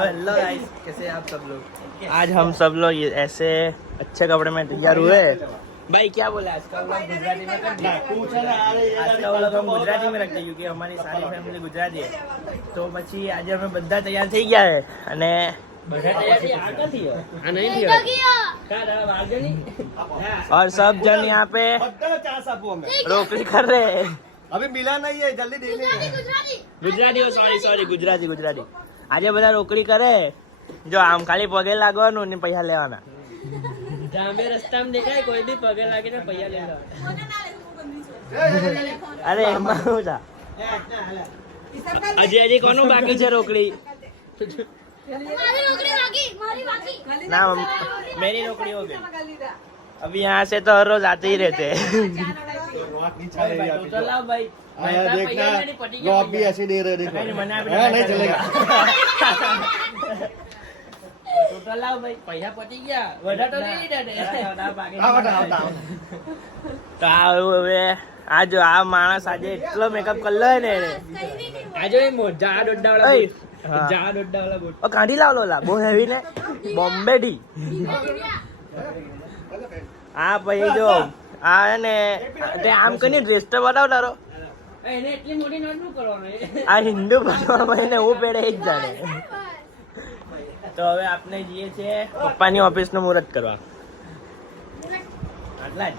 Hello guys, कैसे हैं आप सब लोग? आज हम सब लोग ऐसे अच्छे कपड़े में तैयार हुए। भाई क्या बोला आज का व्लॉग गुजराती में कर दिया? आज का व्लॉग हम गुजराती में रखते क्योंकि हमारी सारी फैमिली गुजराती है। तो પછી આજે અમે બધા તૈયાર થઈ ગયા છે અને બધા તૈયાર થઈ આ ક્યાંથી આ નહીં થયો કારા વાગની और सब जन यहाँ पे रोकड़ी कर रहे हैं। अभी मिला नहीं है, जल्दी देने गुजराती सॉरी गुजराती આજે બધા રોકડી કરે જો આમ ખાલી પગે લાગવાનું ને પૈસા લેવાના જામે રસ્તામાં દેખાય કોઈ બી પગે લાગીને પૈસા લેવા અરે એમાં શું છે હજી કોનું બાકી છે રોકડી ना मेरी नौकरी हो गई अभी यहाँ से तो हर रोज आते ही रहते हैं देखना रॉब भी ऐसे दे रहे देखो नहीं चलेगा भाई पैसा पटी गया वडा तो नहीं आज आ माणस आज એટલો મેકઅપ કરલો ને આજે મોજા ડોડા વાળા જા ડોડા વાળા બોલ ઓ કાઢી લાવલો લા બહુ હેવી ને બોમ્બે ડી આ ભાઈ જો આ ને તે આમ કને ડ્રેસ તો બતાવ તારો એને એટલી મોટી નોટ નું કરવાનો આ હિન્દુ ભણવા ને હું પેડે જ જાણે તો હવે આપણે જઈએ છે પપ્પાની ઓફિસ નું મુહૂર્ત કરવા આટલા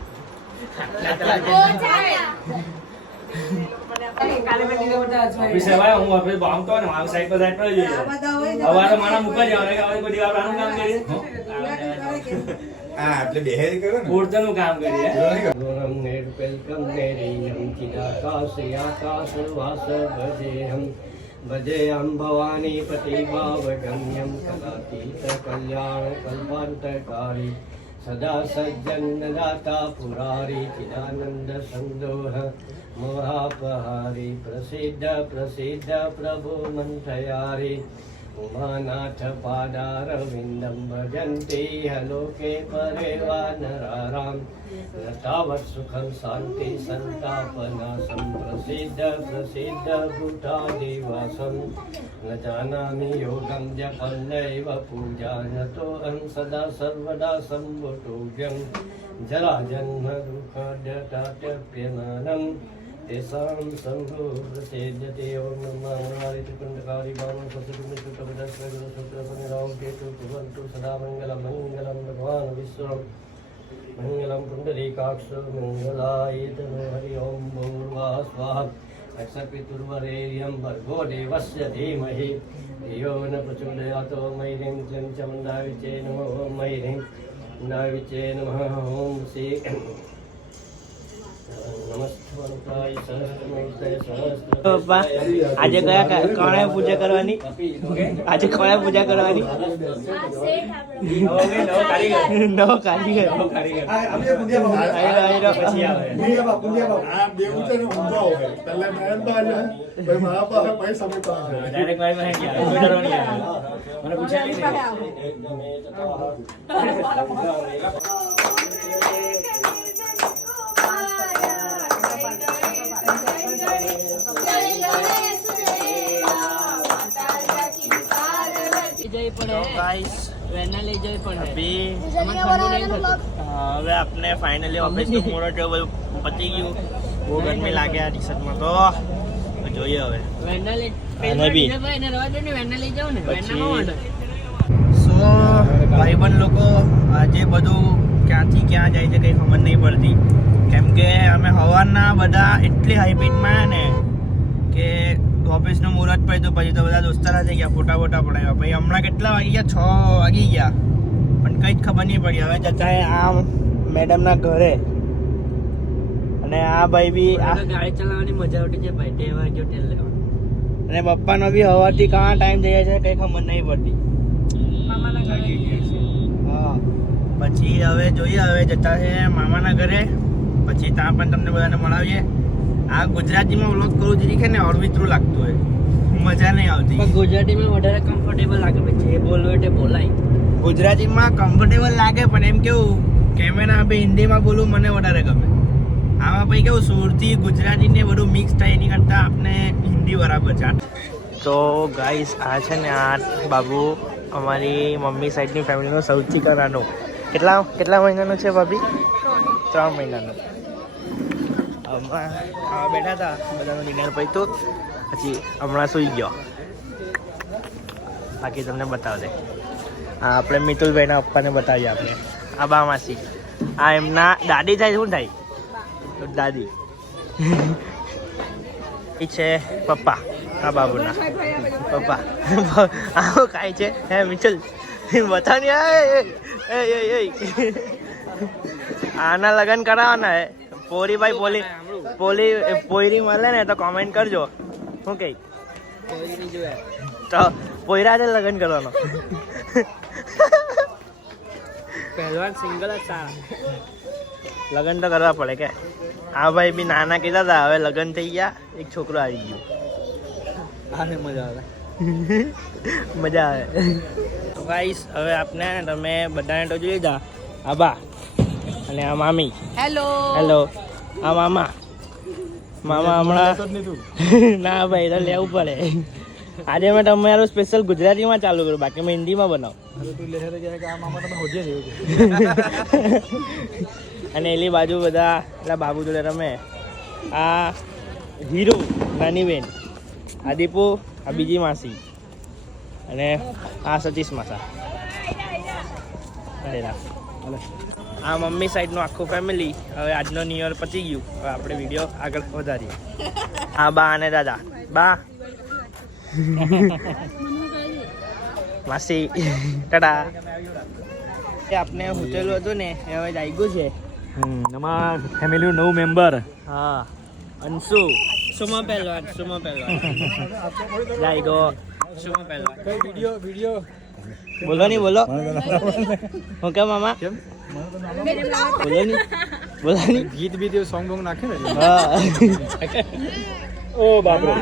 भजे हम भवानी पति भावगम्यम कलातीत कल्याण कल्पांतकारी सदा सज्जन दाता पुरारी चिदानंद संदोह मोहापहारी प्रसिद्ध प्रसिद्ध प्रभु मंथयारी उमानाथ पादारविंदम भजन्ति हलोके परेवा नराराम तावत् सुखं शांति संतापनासं प्रसिद्ध प्रसिद्ध भूतादिवासं न जानामि योगं जपं नैव पूजा न तो अहं सदा सर्वदा सम्भुतोऽव्यं जराजन्म दुःखदतात्यप्यमानं तेषां सम्भुप्रसेद्यते ओं नमः हरितकुण्डकारी वामं सततुमितुटपदस्वगुरुसूत्रपनिरां केतु कुर्वन्तु सदा मङ्गलं मङ्गलं भगवान् विश्वम् मंगलम कुंडलीकाक्ष मंगलायतनो हरि ओम भूर्भुवः स्वाहा अक्षपितुर्वरेण्यं भर्गो देवस्य धीमहि धियो न प्रचोदयात् ओम ऐं क्लीं चामुण्डाविचे नमः ओम ऐं चामुण्डाविचे नमः ओम श्री नमस्ते પપ્પા આજે કયા કોણે પૂજા કરવાની આજે કોણે પૂજા કરવાની નવો કારીગર પછી આવે ડાયરેક્ટ મારી પાસે ગયા મને પૂછ્યા હવે આપણે ફાઇનલી ઓફિસ નું મુહૂર્ત પતી ગયું બહુ ગરમી લાગે આ ટી શર્ટમાં તો જોઈએ હવે સો ભાઈબંધ લોકો આજે બધું ક્યાંથી ક્યાં જાય છે કંઈ ખબર નહીં પડતી કેમ કે અમે સવારના બધા એટલી હાઈ સ્પીડમાં ને કે ઓફિસનું મુહૂર્ત પડ્યું પછી તો બધા દોસ્તારા થઈ ગયા ફોટા પડાવ્યા પછી હમણાં કેટલા વાગી ગયા 6 વાગી ગયા પણ કંઈ જ ખબર નહીં પડી હવે જતા આ મેડમના ઘરે અને આ ભાઈ બી ગાડી ચલાવવાની મજા આવતી છે ભાઈ ટેવા જો ટેલ લેવા અને પપ્પાનો બી હવાથી કાં ટાઈમ થઈ જાય છે કંઈ ખબર નહીં પડતી મામાના ઘરે હા પછી હવે જોઈએ હવે જતા છે મામાના ઘરે પછી ત્યાં પણ તમને બધાને મળાવીએ આ ગુજરાતીમાં વ્લોગ કરું જરીકે ને અળવિતરું લાગતું હોય મજા નહીં આવતી પણ ગુજરાતીમાં વધારે કમ્ફર્ટેબલ લાગે પછી જે બોલવું એટલે બોલાય ગુજરાતીમાં કમ્ફર્ટેબલ લાગે પણ એમ કેવું કેમેરા આપણે હિન્દીમાં બોલવું મને વધારે ગમે આમાં પછી કેવું સુરતી ગુજરાતી ને બધું મિક્સ થાય એની કરતાં આપણે હિન્દી બરાબર છે તો ગાઈસ આ છે ને આ બાબુ અમારી મમ્મી સાઈડની ફેમિલીનો સૌથી નાનો. કેટલા મહિનાનો છે ભાભી? 3 મહિનાનો. ખાવા બેઠા હતા, બધાનું ડિનર પત્યું, પછી હમણાં સૂઈ ગયો. બાકી તમને બતાવજે. હા, આપણે મિતુલભાઈના પપ્પાને બતાવીએ. આપણે આ બા માસી, આ એમના દાદી થાય. શું થાય? દાદી. એ છે પપ્પા, આ બાબુના પપ્પા. આવું કાંઈ છે હે મિતુલ? બતાવની. આના લગ્ન કરાવવાના હે. પોરીભાઈ પોયરી મળે ને તો કોમેન્ટ કરજો. શું કહે? તો પોયરાને લગ્ન કરવાનો. પહેલવાન સિંગલ જ સારા. લગ્ન તો કરવા પડે કે. આ ભાઈ બી નાના કીધા હતા, હવે લગ્ન થઈ ગયા, એક છોકરો આવી ગયો. આને મજા આવે. મજા આવે. તો ગાઈસ હવે આપને તમે બધાને તો જોઈ જા. આ બા અને આ મામી. હેલો. આ મામા હમણાં ના ભાઈ તો લેવું પડે. આજે મેં તમારું સ્પેશિયલ ગુજરાતીમાં ચાલુ કર્યું, બાકી મેં હિન્દીમાં બનાવું. અને એની બાજુ બધા એટલા બાબુ જોડે રમે. આ હીરો નાની બેન, આ દીપુ, આ બીજી માસી, અને આ સતીશ માસા. આ મમ્મી સાઈડનું આખું ફેમિલી. હવે આજનો ન્યુ યર પતી ગયું, હવે આપણે વિડીયો આગળ વધારીએ. આ બા અને દાદા. બા માસી ટાટા. આપણે હોટેલું હતું ને એ હવે જાગ્યું છે. અમારા ફેમિલીનું નવું મેમ્બર. હા, અંશુ. સુમા પહેલવાન જાગ્યો. સુમા પહેલવાન. વિડીયો બોલો નહીં, બોલો. હું કેમ મામા? બોલો નહીં. ગીત બીત સોંગ બોંગ નાખે ને. હા. ઓ બાપરે.